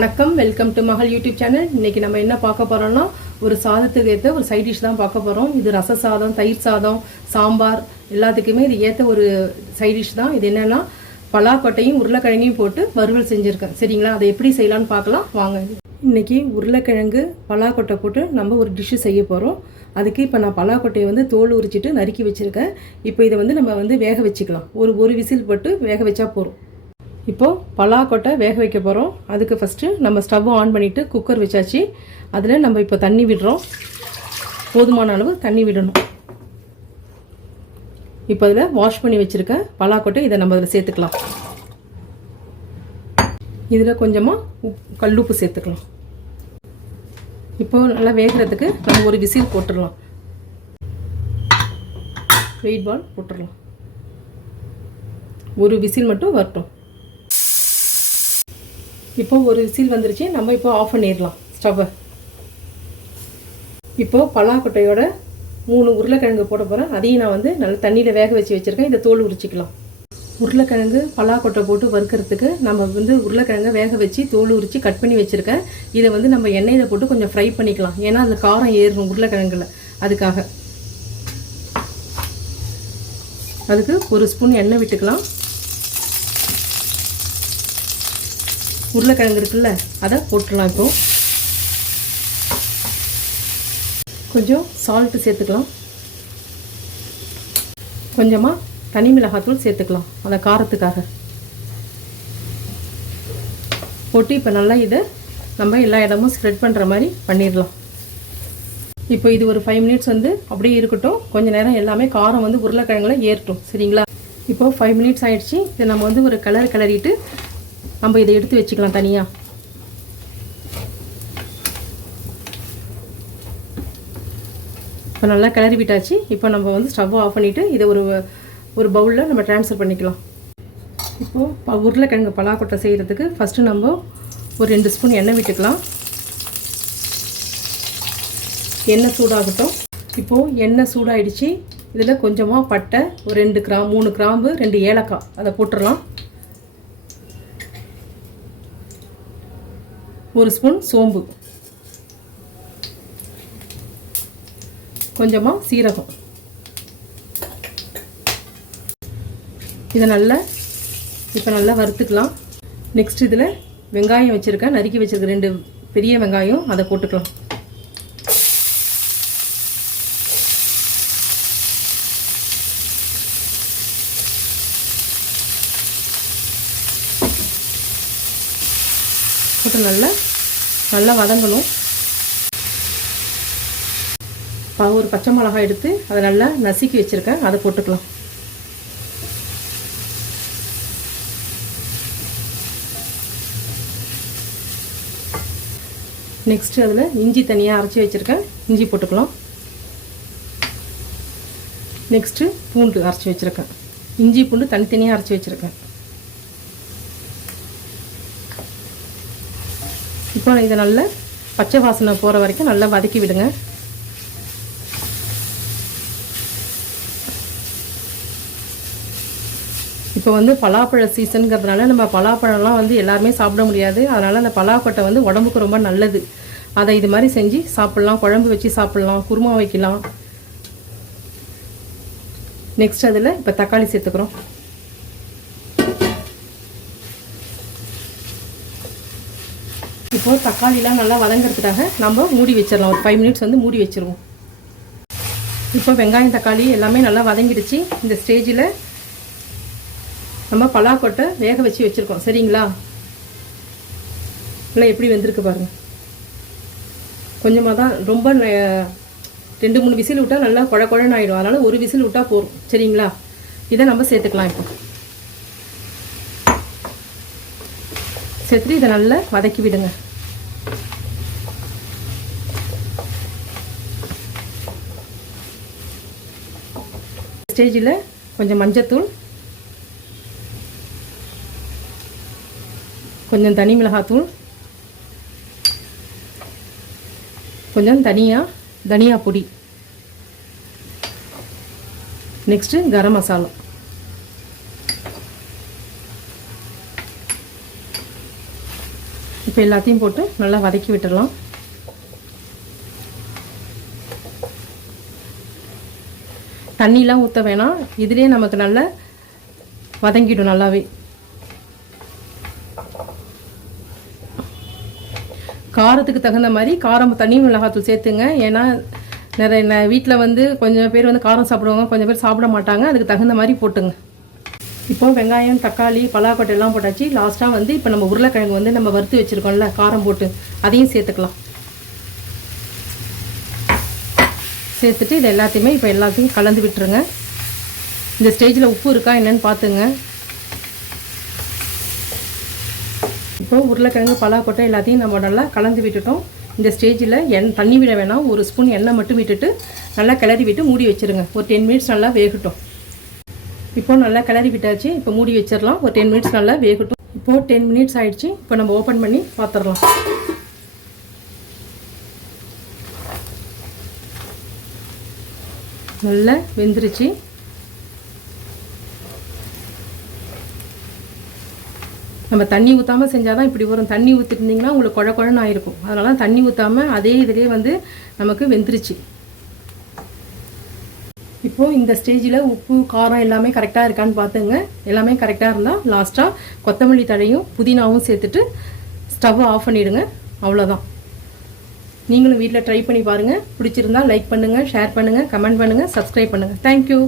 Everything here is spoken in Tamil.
வணக்கம். Welcome to Magal YouTube channel இன்னைக்கு நம்ம என்ன பார்க்க போறோம்னா ஒரு சாதத்துக்கு ஏற்ற ஒரு சைட் டிஷ் தான் பார்க்க போறோம். இது ரச சாதம் தயிர் சாதம் சாம்பார் எல்லாத்துக்குமே இது ஏற்ற ஒரு சைட் டிஷ் தான். இது என்னன்னா பலாக்கொட்டையும் உருளைக்கிழங்கையும் போட்டு வறுவல் செஞ்சுருக்கேன். சரிங்களா? அதை எப்படி செய்யலாம்னு பார்க்கலாம். வாங்க. இன்னைக்கு உருளைக்கிழங்கு பலாக்கொட்டை போட்டு நம்ம ஒரு டிஷ்ஷு செய்ய போகிறோம் அதுக்கு இப்போ நான் பலாக்கொட்டையை வந்து தோல் உரிச்சிட்டு நறுக்கி வச்சுருக்கேன். இப்போ இதை வந்து நம்ம வந்து வேக வச்சுக்கலாம். ஒரு ஒரு விசில் போட்டு வேக வச்சா போதும். இப்போது பலாக்கொட்டை வேக வைக்க போகிறோம் அதுக்கு ஃபஸ்ட்டு நம்ம ஸ்டவ் ஆன் பண்ணிவிட்டு குக்கர் வச்சாச்சு. அதில் நம்ம இப்போ தண்ணி விடுறோம். போதுமான அளவு தண்ணி விடணும். இப்போ அதில் வாஷ் பண்ணி வச்சுருக்க பலாக்கொட்டை இதை நம்ம அதில் சேர்த்துக்கலாம். இதில் கொஞ்சமாக உப் கல்லுப்பு சேர்த்துக்கலாம். இப்போ நல்லா வேகிறதுக்கு நம்ம ஒரு விசில் போட்டுடலாம். வெயிட் பால் போட்டுடலாம். ஒரு விசில் மட்டும் வரட்டும். இப்போ ஒரு விசில் வந்துருச்சு. நம்ம இப்போ ஆஃப் பண்ணிடலாம். ஸ்டவ்வை இப்போ பலாக்கொட்டையோட மூணு உருளைக்கிழங்கு போட போகிறேன் அதையும் நான் வந்து நல்லா தண்ணியில் வேக வச்சு வச்சுருக்கேன். இதை தோல் உரிச்சிக்கலாம். உருளைக்கிழங்கு பலாக்கொட்டை போட்டு வறுக்கிறதுக்கு நம்ம வந்து உருளைக்கிழங்கை வேக வச்சு தோல் உரித்து கட் பண்ணி வச்சுருக்கேன். இதை வந்து நம்ம எண்ணெயில் போட்டு கொஞ்சம் ஃப்ரை பண்ணிக்கலாம். ஏன்னா அந்த காரம் ஏறணும் உருளைக்கிழங்குல. அதுக்காக. அதுக்கு ஒரு ஸ்பூன் எண்ணெய் விட்டுக்கலாம். உருளைக்கிழங்கு இருக்குல்ல அதை போட்டுடலாம் இப்போ. கொஞ்சம் சால்ட்டு சேர்த்துக்கலாம். கொஞ்சமாக தனி மிளகாத்தூள் சேர்த்துக்கலாம் அந்த காரத்துக்காக. போட்டு இப்போ நல்லா இதை நம்ம எல்லா இடமும் ஸ்ப்ரெட் பண்ணுற மாதிரி பண்ணிடலாம். இப்போ இது ஒரு ஃபைவ் மினிட்ஸ் வந்து அப்படியே இருக்கட்டும். கொஞ்ச நேரம் எல்லாமே காரம் வந்து உருளைக்கிழங்குல ஏறட்டும். சரிங்களா? இப்போ ஃபைவ் மினிட்ஸ் ஆகிடுச்சு இதை நம்ம வந்து ஒரு கலர் கிளறிட்டு நம்ம இதை எடுத்து வச்சுக்கலாம் தனியாக இப்போ நல்லா கிளறி விட்டாச்சு. இப்போ நம்ம வந்து ஸ்டவ் ஆஃப் பண்ணிவிட்டு இதை ஒரு ஒரு பவுலில் நம்ம ட்ரான்ஸ்ஃபர் பண்ணிக்கலாம். இப்போது ப உருளைக்கிழங்கு பலாக்கொட்டை செய்கிறதுக்கு ஃபஸ்ட்டு நம்ம ஒரு ரெண்டு ஸ்பூன் எண்ணெய் விட்டுக்கலாம். எண்ணெய் சூடாகட்டும். இப்போது எண்ணெய் சூடாயிடுச்சு. இதில் கொஞ்சமாக பட்டை ஒரு ரெண்டு கிராம் மூணு கிராம்பு ரெண்டு ஏலக்காய் அதை போட்டுடலாம் ஒரு ஸ்பூன் சோம்பு. கொஞ்சமாக சீரகம். இதை நல்லா இப்போ நல்லா வறுத்துக்கலாம். நெக்ஸ்ட் இதில் வெங்காயம் வச்சுருக்கேன். நறுக்கி வச்சுருக்க ரெண்டு பெரிய வெங்காயம் அதை போட்டுக்கலாம். போட்டு நல்லா நல்லா வதங்கணும். ப- ஒரு பச்சை மிளகாய் எடுத்து அதை நல்லா நசுக்கி வச்சுருக்கேன். அதை போட்டுக்கலாம். நெக்ஸ்ட்டு அதில் இஞ்சி தனியாக அரைச்சி வச்சுருக்கேன். இஞ்சி போட்டுக்கலாம். நெக்ஸ்ட்டு பூண்டு அரைச்சி வச்சுருக்கேன். இஞ்சி பூண்டு தனித்தனியாக அரைச்சி வச்சுருக்கேன். இப்போ இதை நல்லா பச்சை வாசனை போகிற வரைக்கும் நல்லா வதக்கி விடுங்க. இப்போ வந்து பலாப்பழ சீசனுங்கிறதுனால நம்ம பலாப்பழம்லாம் வந்து எல்லாருமே சாப்பிட முடியாது. அதனால் அந்த பலாக்கொட்டை வந்து உடம்புக்கு ரொம்ப நல்லது. அதை இது மாதிரி செஞ்சு சாப்பிட்லாம். குழம்பு வச்சு சாப்பிட்லாம். குருமா வைக்கலாம். நெக்ஸ்ட் அதில் இப்போ தக்காளி சேர்த்துக்கிறோம். இப்போ தக்காளிலாம் நல்லா வதங்கிறதுக்காக நம்ம மூடி வச்சிடலாம். ஒரு ஃபைவ் மினிட்ஸ் வந்து மூடி வச்சிருவோம். இப்போ வெங்காயம் தக்காளி எல்லாமே நல்லா வதங்கிடுச்சு. இந்த ஸ்டேஜில் நம்ம பலாக்கொட்டை வேக வச்சு வச்சுருக்கோம். சரிங்களா? இல்லை எப்படி வெந்திருக்கு பாருங்கள் கொஞ்சமாக தான் ரொம்ப ரெண்டு மூணு விசில் விட்டால் நல்லா குழ குழன்னு ஆகிடும் அதனால் ஒரு விசில் விட்டால் போதும். சரிங்களா? இதை நம்ம சேர்த்துக்கலாம் இப்போ. சேர்த்துட்டு இதை நல்லா வதக்கி விடுங்க. ஸ்டேஜில் கொஞ்சம் மஞ்சத்தூள் கொஞ்சம் தனி மிளகாத்தூள் கொஞ்சம் தனியாக தனியா பொடி. நெக்ஸ்ட்டு கரம் மசாலா. இப்போ எல்லாத்தையும் போட்டு நல்லா வதக்கி விட்டுடலாம் தண்ணிலாம் ஊற்ற வேணாம். இதுலேயே நமக்கு நல்லா வதங்கிடும் நல்லாவே. காரத்துக்கு தகுந்த மாதிரி காரம் தனி மிளகாத்தூள் சேர்த்துங்க. ஏன்னா நிறைய வீட்டில் வந்து கொஞ்சம் பேர் வந்து காரம் சாப்பிடுவாங்க. கொஞ்சம் பேர் சாப்பிட மாட்டாங்க. அதுக்கு தகுந்த மாதிரி போட்டுங்க. இப்போ வெங்காயம் தக்காளி பலாக்கொட்டை எல்லாம் போட்டாச்சு. லாஸ்ட்டாக வந்து இப்போ நம்ம உருளைக்கிழங்கு வந்து நம்ம வறுத்து வச்சுருக்கோம்ல காரம் போட்டு அதையும் சேர்த்துக்கலாம். சேர்த்துட்டு இது எல்லாத்தையுமே இப்போ எல்லாத்தையும் கலந்து விட்டுருங்க. இந்த ஸ்டேஜில் உப்பு இருக்கா என்னன்னு பார்த்துங்க. இப்போ உருளைக்கிழங்கு பலாக்கொட்டை எல்லாத்தையும் நம்ம நல்லா கலந்து விட்டுட்டோம். இந்த ஸ்டேஜில் எண் தண்ணி விட வேணாம். ஒரு ஸ்பூன் எண்ணெய் மட்டும் விட்டுட்டு நல்லா கிளறி விட்டு மூடி வச்சிருங்க. ஒரு டென் மினிட்ஸ் நல்லா வேகட்டும். இப்போ நல்லா கிளறி விட்டாச்சு. இப்போ மூடி வச்சிடலாம். ஒரு டென் மினிட்ஸ் நல்லா வேகட்டும். இப்போது டென் மினிட்ஸ் ஆயிடுச்சு. இப்போ நம்ம ஓப்பன் பண்ணி பார்த்துடலாம் நல்லா வெந்துருச்சு. நம்ம தண்ணி ஊற்றாமல் செஞ்சால் தான் இப்படி வரும். தண்ணி ஊற்றிருந்தீங்கன்னா உங்களுக்கு குழ குழன்னு ஆயிருக்கும். அதனால தண்ணி ஊற்றாமல் அதே இதிலே வந்து நமக்கு வெந்துருச்சு. இப்போது இந்த ஸ்டேஜில் உப்பு காரம் எல்லாமே கரெக்டாக இருக்கான்னு பார்த்துங்க எல்லாமே கரெக்டாக இருந்தால் லாஸ்ட்டாக கொத்தமல்லி தழையும் புதினாவும் சேர்த்துட்டு ஸ்டவ்வை ஆஃப் பண்ணிவிடுங்க அவ்வளோதான் நீங்களும் வீட்டில் ட்ரை பண்ணி பாருங்கள் பிடிச்சிருந்தா லைக் பண்ணுங்கள் ஷேர் பண்ணுங்கள் கமெண்ட் பண்ணுங்கள் சப்ஸ்கிரைப் பண்ணுங்கள் தேங்க்யூ